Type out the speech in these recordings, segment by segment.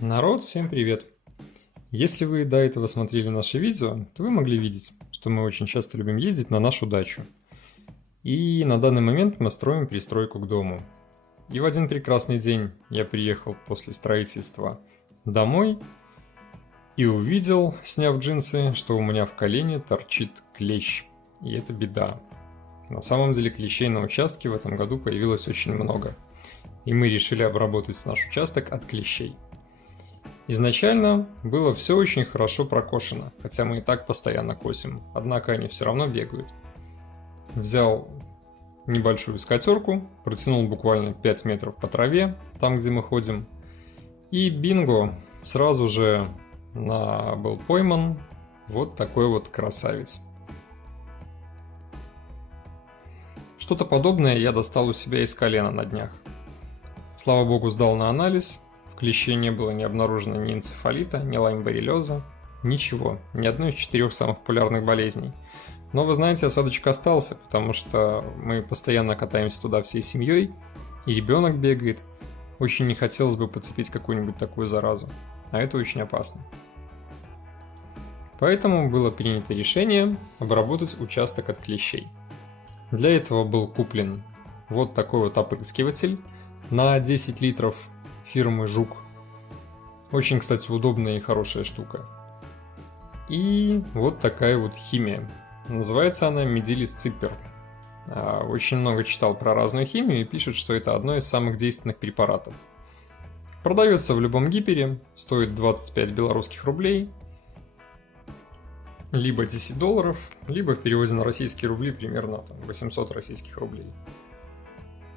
Народ, всем привет! Если вы до этого смотрели наши видео, то вы могли видеть, что мы очень часто любим ездить на нашу дачу. И на данный момент мы строим пристройку к дому. И в один прекрасный день я приехал после строительства домой и увидел, сняв джинсы, что у меня в колене торчит клещ. И это беда. На самом деле клещей на участке в этом году появилось очень много. И мы решили обработать наш участок от клещей. Изначально было все очень хорошо прокошено, хотя мы и так постоянно косим, однако они все равно бегают. Взял небольшую скатерку, протянул буквально 5 метров по траве, там где мы ходим, и бинго, сразу же был пойман вот такой вот красавец. Что-то подобное я достал у себя из колена на днях. Слава богу, сдал на анализ. В клеще не было ни обнаружено ни энцефалита, ни лайм-боррелиоза, ничего, ни одной из 4 самых популярных болезней. Но вы знаете, осадочек остался, потому что мы постоянно катаемся туда всей семьей, и ребенок бегает. Очень не хотелось бы подцепить какую-нибудь такую заразу, а это очень опасно. Поэтому было принято решение обработать участок от клещей. Для этого был куплен вот такой вот опрыскиватель на 10 литров фирмы Жук. Очень, кстати, удобная и хорошая штука. И вот такая вот химия. Называется она Медилис Ципер. Очень много читал про разную химию и пишет, что это одно из самых действенных препаратов. Продается в любом гипере, стоит 25 белорусских рублей, либо 10 долларов, либо в переводе на российские рубли примерно 800 российских рублей.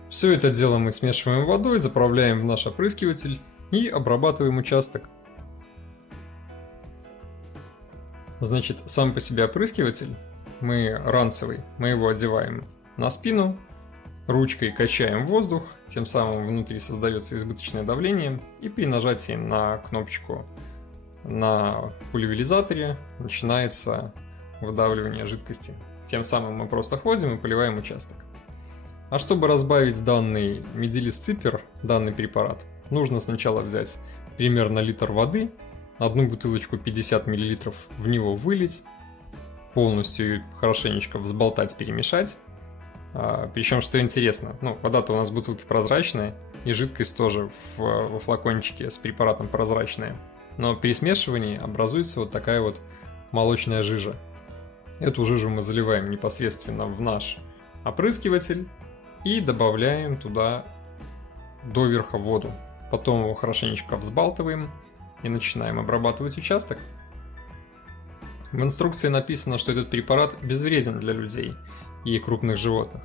Все это дело мы смешиваем водой, заправляем в наш опрыскиватель и обрабатываем участок. Значит, сам по себе опрыскиватель, ранцевый, мы его одеваем на спину, ручкой качаем воздух, тем самым внутри создается избыточное давление, и при нажатии на кнопочку на пульверизаторе начинается выдавливание жидкости. Тем самым мы просто ходим и поливаем участок. А чтобы разбавить данный Медилис Ципер, данный препарат, нужно сначала взять примерно литр воды, одну бутылочку 50 мл в него вылить, полностью ее хорошенечко взболтать, перемешать. Причем, что интересно, вода-то у нас в бутылке прозрачная, и жидкость тоже во флакончике с препаратом прозрачная. Но при смешивании образуется вот такая вот молочная жижа. Эту жижу мы заливаем непосредственно в наш опрыскиватель и добавляем туда доверха воду. Потом его хорошенечко взбалтываем и начинаем обрабатывать участок. В инструкции написано, что этот препарат безвреден для людей и крупных животных,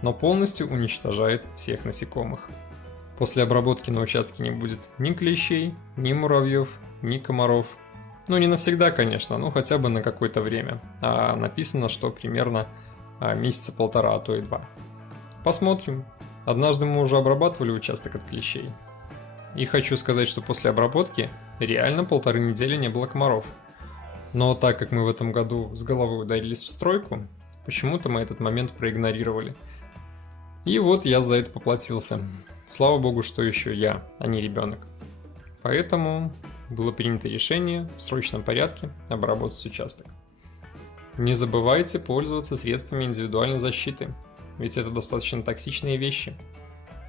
но полностью уничтожает всех насекомых. После обработки на участке не будет ни клещей, ни муравьев, ни комаров. Не навсегда, конечно, но хотя бы на какое-то время. А написано, что примерно месяца 1,5, а то и 2. Посмотрим. Однажды мы уже обрабатывали участок от клещей. И хочу сказать, что после обработки реально 1,5 недели не было комаров. Но так как мы в этом году с головой ударились в стройку, почему-то мы этот момент проигнорировали. И вот я за это поплатился. Слава богу, что еще я, а не ребенок. Поэтому было принято решение в срочном порядке обработать участок. Не забывайте пользоваться средствами индивидуальной защиты, ведь это достаточно токсичные вещи.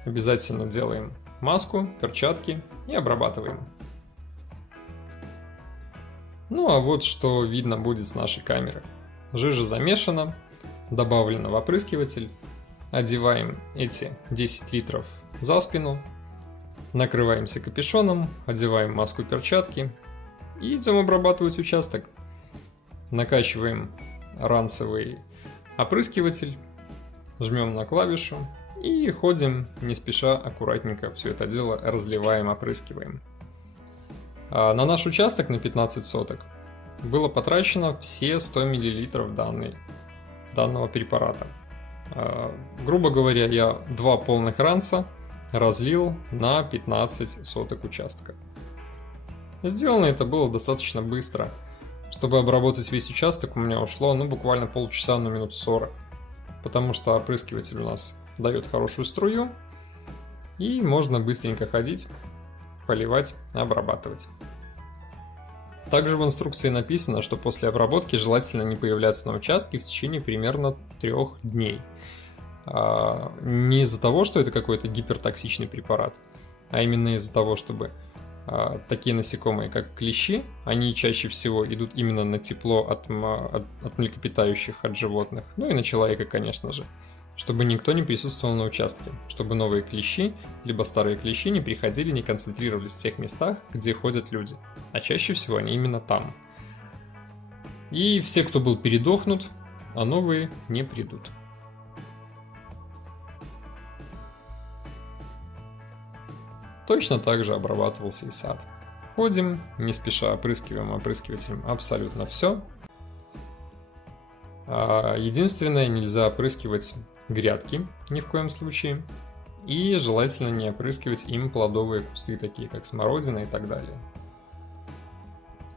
Обязательно делаем маску, перчатки и обрабатываем. А вот что видно будет с нашей камеры. Жижа замешана, добавлена в опрыскиватель, одеваем эти 10 литров за спину, накрываемся капюшоном, одеваем маску, перчатки и идем обрабатывать участок. Накачиваем ранцевый опрыскиватель, жмем на клавишу и ходим не спеша, аккуратненько все это дело разливаем, опрыскиваем. На наш участок на 15 соток было потрачено все 100 мл данного препарата. Грубо говоря, я 2 полных ранца разлил на 15 соток участка. Сделано это было достаточно быстро. Чтобы обработать весь участок, у меня ушло буквально полчаса, минут 40. Потому что опрыскиватель у нас дает хорошую струю, и можно быстренько ходить, поливать, обрабатывать. Также в инструкции написано, что после обработки желательно не появляться на участке в течение примерно 3 дней. Не из-за того, что это какой-то гипертоксичный препарат, а именно из-за того, чтобы такие насекомые, как клещи, они чаще всего идут именно на тепло от млекопитающих, от животных, ну и на человека, конечно же, чтобы никто не присутствовал на участке, чтобы новые клещи, либо старые клещи не приходили, не концентрировались в тех местах, где ходят люди, а чаще всего они именно там. И все, кто был передохнут, а новые не придут. Точно так же обрабатывался и сад. Ходим, не спеша опрыскиваем опрыскивателем абсолютно все. Единственное, нельзя опрыскивать грядки ни в коем случае. И желательно не опрыскивать им плодовые кусты, такие как смородина и так далее.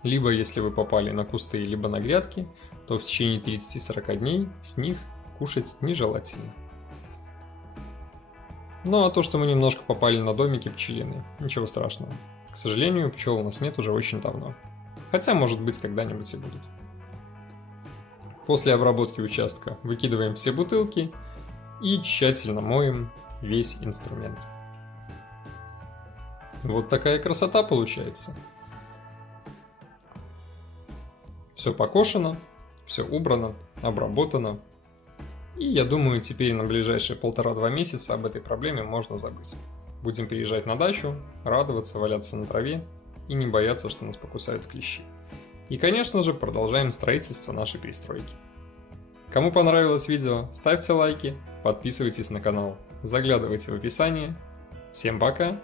Либо если вы попали на кусты, либо на грядки, то в течение 30-40 дней с них кушать нежелательно. Ну а то, что мы немножко попали на домики пчелиные, ничего страшного. К сожалению, пчел у нас нет уже очень давно. Хотя, может быть, когда-нибудь и будут. После обработки участка выкидываем все бутылки и тщательно моем весь инструмент. Вот такая красота получается. Все покошено, все убрано, обработано. И я думаю, теперь на ближайшие 1,5-2 месяца об этой проблеме можно забыть. Будем приезжать на дачу, радоваться, валяться на траве и не бояться, что нас покусают клещи. И, конечно же, продолжаем строительство нашей пристройки. Кому понравилось видео, ставьте лайки, подписывайтесь на канал, заглядывайте в описание. Всем пока!